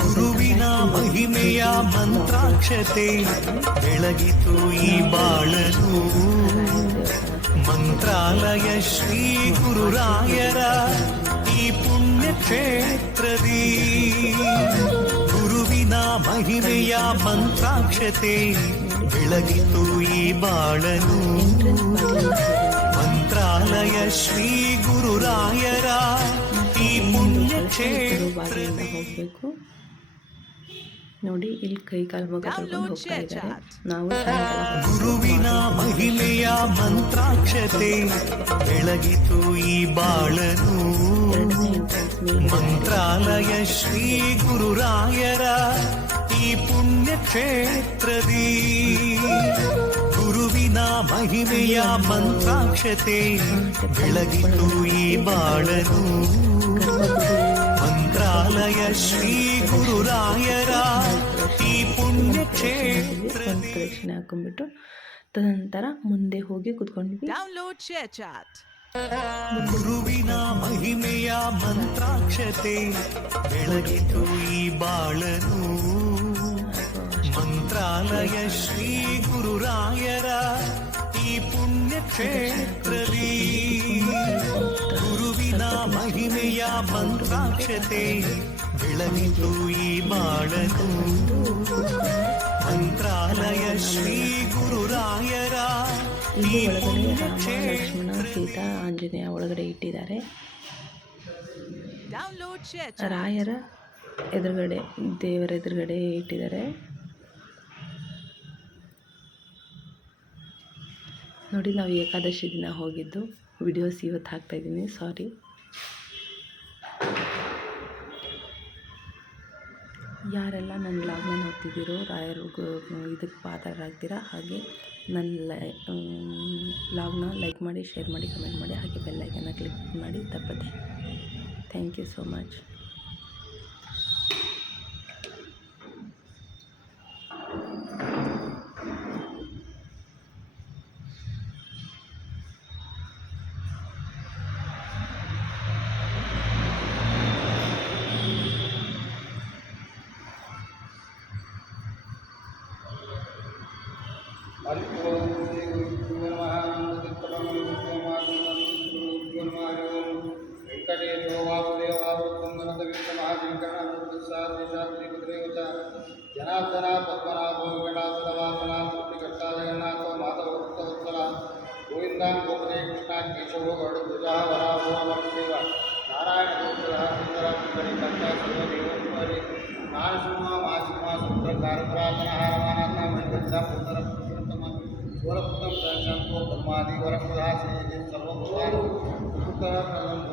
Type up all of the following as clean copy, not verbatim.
ಗುರುವಿನ ಮಹಿಮೆಯ ಮಂತ್ರಾಕ್ಷತೆ ಬೆಳಗಿತು ಈ ಬಾಳನು. ಮಂತ್ರಾಲಯ ಶ್ರೀ ಗುರುರಾಯರ ಈ ಪುಣ್ಯ ಕ್ಷೇತ್ರದಿ ಗುರುವಿನ ಮಹಿಮೆಯ ಮಂತ್ರಾಕ್ಷತೆ ಬೆಳಗಿತು ಈ ಬಾಳನು. ಮಂತ್ರಾಲಯ ಶ್ರೀ ಗುರುರಾಯರ ಈ ಪುಣ್ಯ ಕ್ಷೇತ್ರದಿ ಹೋಗಬೇಕು ನೋಡಿ. ಇಲ್ಲಿ ಕೈ ಕಾಲು ಮುಖ ತೊಳ್ಕೊಂಡು ಹೋಗ್ತಾ ಇದ್ದಾರೆ. ನಾವು ಗುರುವಿನ ಮಹಿಮೆಯ ಮಂತ್ರಾಕ್ಷತೆ ಬೆಳಗಿತು ಈ ಬಾಳನು. ಮಂತ್ರಾಲಯ ಶ್ರೀ ಗುರುರಾಯರ ಈ ಪುಣ್ಯ ಕ್ಷೇತ್ರದಿ ಗುರುವಿನ ಮಹಿಮೆಯ ಮಂತ್ರಾಕ್ಷತೆ ಬೆಳಗಿತು ಈ ಬಾಳನು. ಮಂತ್ರಾಲಯ ಶ್ರೀ ಗುರುರಾಯರ ಈ ಪುಣ್ಯ ಕ್ಷೇತ್ರದಿ ಪ್ರದಕ್ಷಿಣೆ ಹಾಕೊಂಡ್ಬಿಟ್ಟು ತದನಂತರ ಮುಂದೆ ಹೋಗಿ ಕುತ್ಕೊಂಡ್ವಿ. ಗುರುವಿನ ಮಹಿಮೆಯ ಮಂತ್ರಾಕ್ಷತೆ ಬೆಳಗಿತು ಈ ಬಾಳನು. ಮಂತ್ರಾಲಯ ಶ್ರೀ ಗುರುರಾಯರ ಈ ಪುಣ್ಯ ಕ್ಷೇತ್ರದಿ ಗುರುವಿನ ಮಹಿಮೆಯ ಮಂತ್ರಾಕ್ಷತೆ ಬೆಳಗಿತು ಈ ಬಾಳನು. ಮಂತ್ರಾಲಯ ಶ್ರೀ ಗುರುರಾಯರ ಈ ಒಳಗಡೆ ರಾಮ ಲಕ್ಷ್ಮಣ ಸೀತಾ ಆಂಜನೇಯ ಒಳಗಡೆ ಇಟ್ಟಿದ್ದಾರೆ. ರಾಯರ ಎದುರುಗಡೆ ದೇವರ ಎದುರುಗಡೆ ಇಟ್ಟಿದ್ದಾರೆ ನೋಡಿ. ನಾವು ಏಕಾದಶಿ ದಿನ ಹೋಗಿದ್ದು ವಿಡಿಯೋಸ್ ಇವತ್ತು ಹಾಕ್ತಾಯಿದ್ದೀನಿ, ಸಾರಿ. ಯಾರೆಲ್ಲ ನನ್ನ ಲಾಗ್ನ ನೋಡ್ತಿದ್ದೀರೋ ರಾಯರು ಇದಕ್ಕೆ ಪಾತ್ರರಾಗ್ತೀರಾ, ಹಾಗೆ ನನ್ನ ಲಾಗ್ನ ಲೈಕ್ ಮಾಡಿ, ಶೇರ್ ಮಾಡಿ, ಕಮೆಂಟ್ ಮಾಡಿ, ಹಾಗೆ ಬೆಲ್ ಐಕನ್ನ ಕ್ಲಿಕ್ ಮಾಡಿ ತಪ್ಪದೆ. Thank you so much. Janardana ಪದ್ಮನಾಭೋ ವೆಂಕಟಾಚಲವಾಸನ ಸೃಷ್ಟಿಕರ್ತ ಜಗನ್ನಾಥ ಮಾಧವ ಭಕ್ತವತ್ಸಲ ಗೋವಿಂದ ಗೋಪದೇ ಕೃಷ್ಣ ಕೇಶವೋ ಗರುಡಧ್ವಜ ವರಾಹೋ ವರುಣದೇವ ನಾರಾಯಣ ಗೋಚರ ಸುಂದರ ಸುಂದರಿ ಕಂಠ ಸರ್ವದೇವೋತ್ತರಿ ನಾರಸಿಂಹ ಮಾಸಿಂಹ ಸೂತ್ರ ಕಾರ್ಯಪ್ರಾರ್ಥನಹಾರಮಾನಂದ ಮಣಿಬದ್ಧ ಪುತ್ರ ಪುರುಷೋತ್ತಮ ಸ್ವರಪುತಂ ಸಂಶಂಕೋ ಬ್ರಹ್ಮಾದಿ ವರಪ್ರದಾ ಶ್ರೀ ಸರ್ವಭೂತಾನ ಉತ್ತರ ಪ್ರಲಂಬ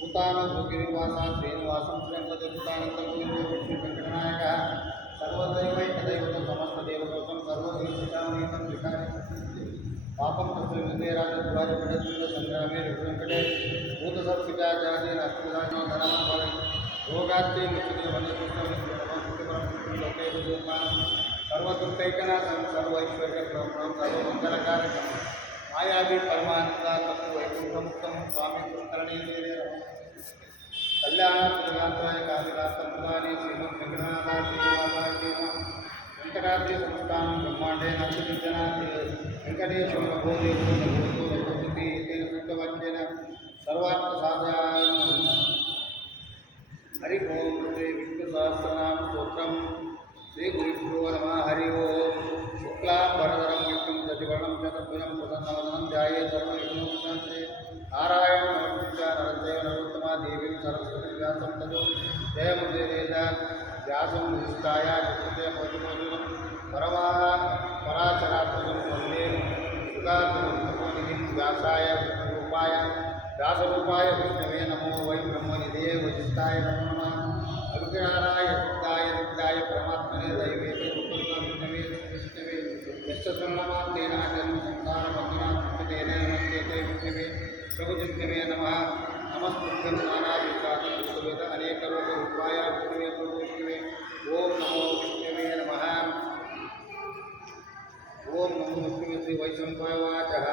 ಭೂತಾನ ಭೋಗಿರಿವಾಸ ಶ್ರೀನಿವಾಸಂ ಶ್ರೀಪತಿಭೂತಾನಂದ ಗೋವಿಂದ ಲಕ್ಷ್ಮೀ ವೆಂಕಟನಾಯಕ ಸರ್ವದೈವೈಕದೈವತ ಸಮಸ್ತ ದೇವದೋಷಂ ಸರ್ವದೇವತಾಮೀತಂ ವಿಕಾರಿ ಪಾಪಂ ತಸ್ಮೈರಾಜದ್ವಾರ ಪೀಡದಿಂದ ಸಂಗ್ರಾಮೇ ವೆಂಕಟೇ ಭೂತಸರ್ಪಿತಾ ಜಾತಿ ರಾಷ್ಟ್ರದಾನೋ ಧನಮಾನ ರೋಗಾತ್ಯೆ ಮುಚ್ಚಿದೆ ಲೋಕೇ ಸರ್ವತೃಪ್ತೈಕನಾಥಂ ಸರ್ವೈಶ್ವರ್ಯ ಪ್ರಭುಂ ಸರ್ವಮಂಗಲಕಾರಕಂ ಮಾಯಾವಿ ಪರಮಾನಂದ ತತ್ವ ವೈಕುಂಠಮುಕ್ತಂ ಸ್ವಾಮಿ ಕರುಣೀಯ ಕಲ್ಯಾಣ ಪ್ರಧಾನರಾಯ ಕಾಳಿದಾಸಂಪ್ರದಾನಿ ಶ್ರೀಮನ್ ವೆಂಕಟನಾಥಾಜಿ ವೆಂಕಟಾದ್ರಿ ಸಂಸ್ಥಾನ ಬ್ರಹ್ಮಾಂಡೇ ನಾಲ್ಕು ವೆಂಕಟೇಶ್ವರ ನಭೋದೇವತಿ ಸೂಕ್ತವಾಕ್ಯೇನ ಸರ್ವಾರ್ಥ ಸಾಧ್ಯಾಯ ಹರಿ ಓಂ ಶ್ರೀ ವಿಷ್ಣು ಸಹಸ್ರನಾಮ ಸ್ತೋತ್ರಂ ಶ್ರೀ ಗುರುಭ್ಯೋ ನಮಃ. ಹರಿ ಓಂ ಶುಕ್ಲಾಂಬರಧರಂ ವಿಷ್ಣುಂ ಶಶಿವರ್ಣಂ ಚತುರ್ಭುಜಂ ಪ್ರಸನ್ನವದನಂ ಧ್ಯಾಯೇತ್ ಸರ್ವವಿಘ್ನೋಪಶಾಂತಯೇ. ನಾರಾಯಣ ನಮಸ್ಕೃತ್ಯ ನರದೇವ ನರೋತ್ತಮ ದೇವೀಂ ಸರಸ್ವತೀಂ ವ್ಯಾಸಂ ತतो ಜಯಮುದೀರಯೇತ ವ್ಯಾಸಂ ನಿಷ್ಠಾಯ ಜಗತೆ ಪೌರ್ಣಮೋದಿನಂ ಪರಾಚರಾತ್ಮಕಂ ವಂದೇ ಸುಖಾನಿಧಿಂ ವ್ಯಾಸಾಯ ರೂಪಾಯ ವ್ಯಾಸರೂಪಾಯ ವಿಷ್ಣವೇ ನಮೋ ವೈ ಬ್ರಹ್ಮನಿಧೇ ವಸಿಷ್ಠಾಯ ನಮೋ ನಮಃ. ಅವಿಗ್ರಹಾಯ ಸಿದ್ಧಾಯ ನಿತ್ಯಾಯ ಪರಮಾತ್ಮನೇ ದೈವೇತಿ ವಿಷ್ಣವೇ ವಿಷ್ಣವೇ ಯಶ್ಚಂದ್ರಮಾಂತೇನ ಜನ್ಮ ಸಂಸಾರ ಬಂಧನಾತ್ಮಕೇನ ನಮಸ್ತೆ ವಿಷ್ಣವೇ ಪ್ರಭುಜಿಷ್ಣವೇ ನಮಃ. ನಮಸ್ಕೃತ್ಯಂ ನಾನಾವಿಕಾಸಂ ವಿಶ್ವವೇದ ಅನೇಕ ರೋಗ ರೂಪಾಯ ವಿಷ್ಣವೇ ಪ್ರಭುವಿಷ್ಣವೇ. ಓಂ ನಮೋ ವಿಷ್ಣವೇ ನಮಃ. ಓಂ ನಮೋ ವಿಷ್ಣುವೇ ಶ್ರೀ ವೈಶಂಪಾಯವಾಚಃ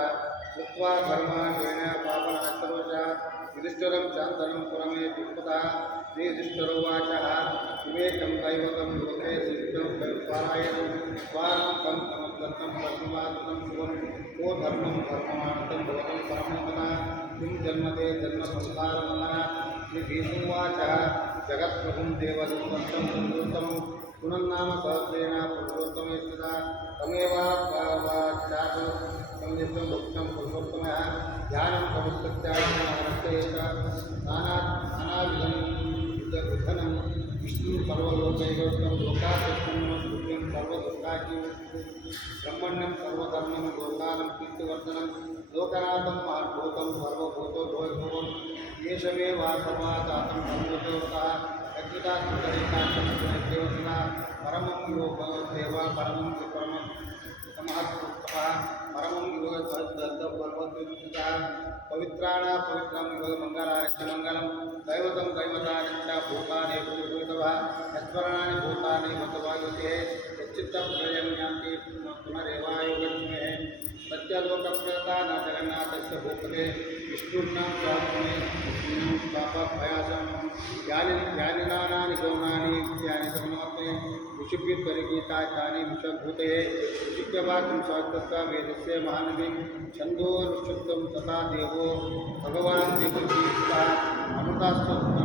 श्रुत्वा धर्माश्रेण पापनाशर्वशः युधिष्ठिरं शान्तनं पुरमे पुष्पतः श्रीयुधिष्ठिरोवाचः अनेकं दैवतं लोके सिद्धं पारायणं स्वानं तं तमदत्तं पद्मवासनं शुभं को धर्मं धर्ममाणतं भवतं परमोदना किं जन्मदे जन्मसंसारमना श्रीभीष्मवाच जगत्प्रभुं देवदूतं पुरुषोत्तमं पुनर्नाम सहस्रेण पुरुषोत्तमे सदा तमेवाचारु संनिष्ठं भक्तं पुरुषोत्तमः ध्यानं समुत्सत्यायनमस्तेत नानाविधं युद्धनं विष्णु सर्वलोकैकं लोकासक्तं सर्वदुष्टाख्यं ब्रह्मण्यं सर्वधर्मं लोकानं कीर्तिवर्धनं लोकनाथं महाभूतं सर्वभूतो भवन् येषमेवा सर्वादातं सर्वदेवतः यज्ञात्मकरेकाचं देवता परमं योग देवा परमं परमं समहत्पुत्रः परमं योग पर्वतः पवित्राणा पवित्रं योग मंगलानि दैवतं दैवतानि भूतानि भूतभूतवः यस्मरणानि भूतानि भूतवायुते यच्चित्तं प्रयम्यान्ति पुनरेवायुगच्छमे सत्यलोकप्रियता न जगन्नाथस्य भूपते विष्णुर्नां स्वात्मे पापभयासं ज्ञानिनानि गौणानि ज्ञानि समन्वते ऋषिभ्युत्तरगीतानि विषभूते ऋषिभ्यवाक्यं शास्त्रस्य वेदस्य महानदीं छन्दोनुषुप्तं तथा देवो भगवान् देवजीता अमृतास्त्र